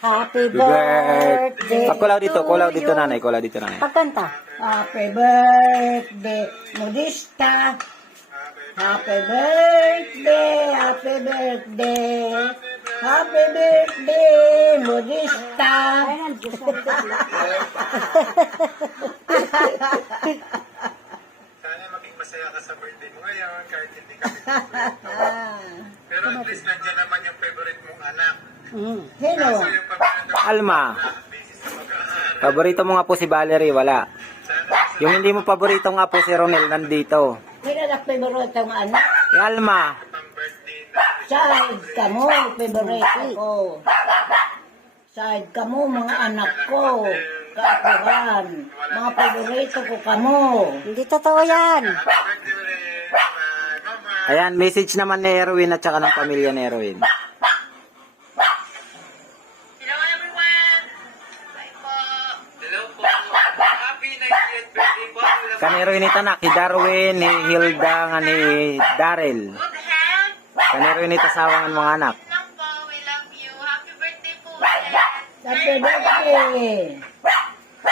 Happy birthday. Kulaw dito nanay, kulaw dito nanay. Pagkanta. Happy birthday, Modista. Happy birthday, happy birthday. Happy birthday, Modista. Sana maging masaya ka sa birthday mo ngayon kahit hindi ka pero at least nandiyan naman yung favorite mong anak. Hello. So yung pamilya Alma, busy sa mag-aaral. paborito mo nga po si Valerie, wala. Yung hindi mo paborito nga po si Ronel, nandito. Sino na favorite ang anak? Yung Alma, Ang birthday na Side ka mo, favorite ko. Side ka mo, mga anak ko. Kaapuran. Mga favorito ko kamo. Hindi totoo yan. birthday ulit. Mama. ayan, message naman ni Erwin at saka ng pamilya ni Erwin. Hello everyone! Hi po! Hello po! Happy 90th birthday po! Kan Erwin ito na, kay Darwin, ni Hilda, nga ni Daryl. Good health! Kan Erwin ito sawangan mga anak. Lang po, we love you. Happy birthday po ulit! Happy birthday.